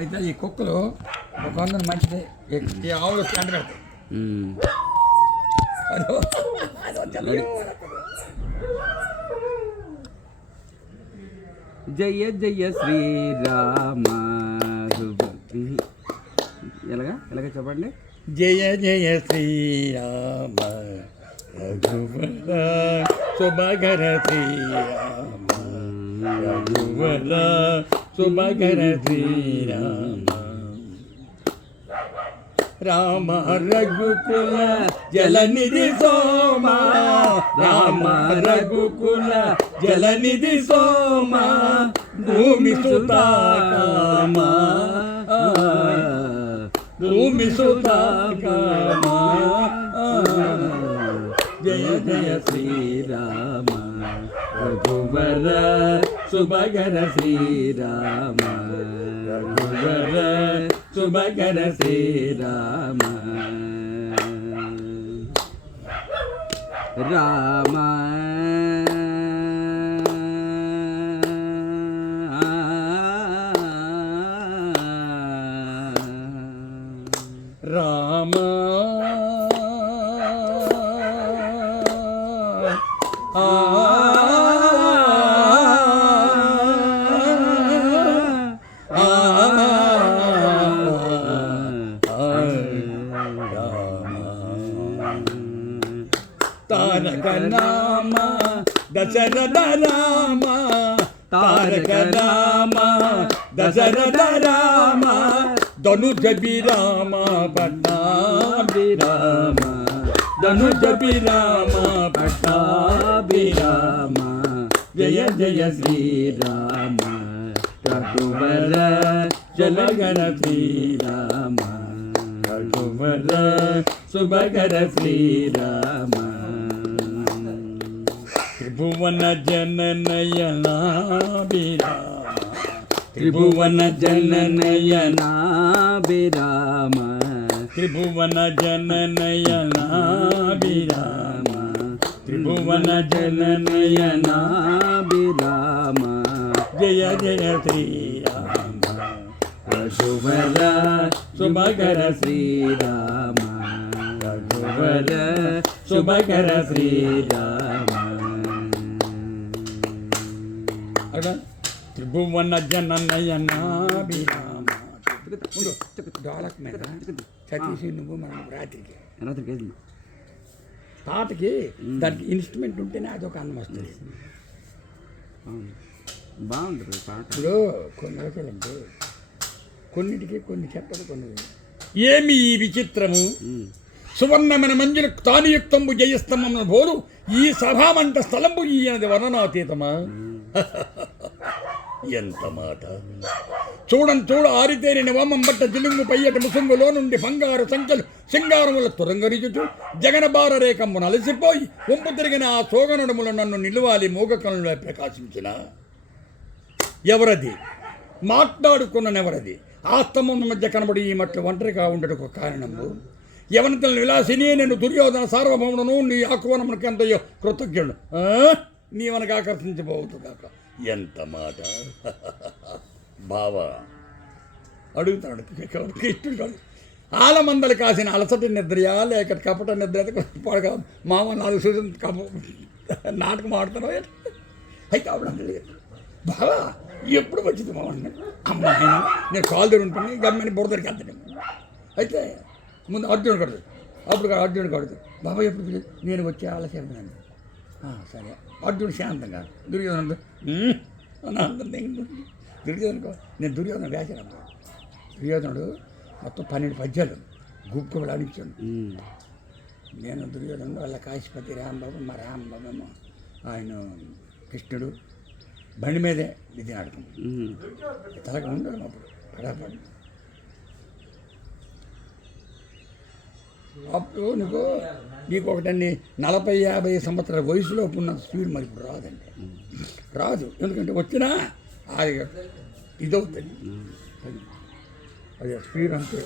అయితే ఈ కుక్కలు ఒక 100 మంచిది ఈ ఆవులు కంట పెడతాయి. జయ జయ శ్రీరామ. ఎలాగా చెప్పండి. జయ జయ శ్రీరామ రఘువర శుభకర శ్రీరామ రఘువర శుభకర శ్రీరామ రామ రఘుకుల జలనిధి సోమ రామ రఘుకుల జలనిధి సోమ భూమి సుతాకామ భూమి సుతాకామ జయ జయ శ్రీరామ రఘువర శుభకర శ్రీరామ రఘువర శుభకర శ్రీరామ రామ రామ తారక నామ దశరథ రామ తారక నామ దశరథ రామ ధనుజ విరామ పట్టాభిరామ ధనుజ విరామ పట్టాభిరామ జయ జయ శ్రీరామ రఘువర జలగర శ్రీరామ రఘువర శుభకర శ్రీరామ త్రిభువన జననయనాభిరామ త్రిభువన జననయనాభిరామ త్రిభువన జననయనాభిరామ త్రిభువన జననయనాభిరామ జయ జయ శ్రీరామ రఘువర శుభకర శ్రీరామ రఘువర శుభకర శ్రీరామ త్రిభువన జననయనాభిరామ డోలక్ మీద సతీష్ నువ్వు మనం రాత్రికి తాతకి దానికి ఇన్స్ట్రుమెంట్ ఉంటేనే అదొక అన్నం వస్తుంది. బాగుంటుంది ఇప్పుడు కొన్ని రోజులంటే కొన్నిటికి కొన్ని చెప్పదు కొన్ని. ఏమి ఈ విచిత్రము సువర్ణమైన మంజుల తానియుక్తంబు జయస్తంభమున బోలు ఈ సభామంట స్థలంబు ఈయనది వర్ణనాతీతమా. ఎంత మాట చూడు ఆరితేరిన వామంబట్ట జిలుంగు పయ్యట ముసుంగులో నుండి బంగారు సంఖ్యలు సింగారముల తురంగరిచుచు జగనబార రేఖంబున అలసిపోయి వంపు తిరిగిన ఆ సోగనడుములు నన్ను నిలువాలి మూగకణంలో ప్రకాశించిన ఎవరది మాట్లాడుకున్ననెవరది ఆ స్తంభం మధ్య కనబడి ఈ మట్లు ఒంటరిగా ఉండటకు కారణము యవనతలను విలాసిని నేను దుర్యోధన సార్వభౌమును నీ ఆహ్వానమునకు ఎంతయో కృతజ్ఞుడు నీవనకు ఆకర్షించబోతు కాక. ఎంత మాట బావా అడుగుతాడు కృష్ణుడు. ఆలమందలు కాసిన అలసటి నిద్రయా లేక కపట నిద్ర పడక మామ 4 సూచన నాటకం ఆడుతున్నావు అయితే ఆవిడ బావా ఎప్పుడు వచ్చింది మామ అమ్మాయి నేను కాలు దగ్గర ఉంటుంది గమ్మని బురదరికి వెళ్తాను. అయితే ముందు అర్జునుడు కడుతుంది అప్పుడు అర్జునుడు కడుతుంది బాబా ఎప్పుడు నేను వచ్చే ఆలస్యం సరే అర్జునుడు శాంతంగా దుర్యోధన దుర్యోధనుకో నేను దుర్యోధన వేసాను. దుర్యోధనుడు మొత్తం 12 పద్యాలు గుప్పులు అడిచాడు. నేను దుర్యోధనుడు వాళ్ళ కాశీపతి రాంబాబు మా రాంబాబు ఆయన కృష్ణుడు బండి మీదే విధి నాటకం తలక ఉండడం అప్పుడు పడాపడి. అప్పుడు నీకు ఒకటన్ని 40-50 సంవత్సరాల వయసులో ఉన్న స్పీడ్ మరి ఇప్పుడు రాదండి. రాదు ఎందుకంటే వచ్చినా అది ఇదవుతుంది అది స్పీడ్ అంటే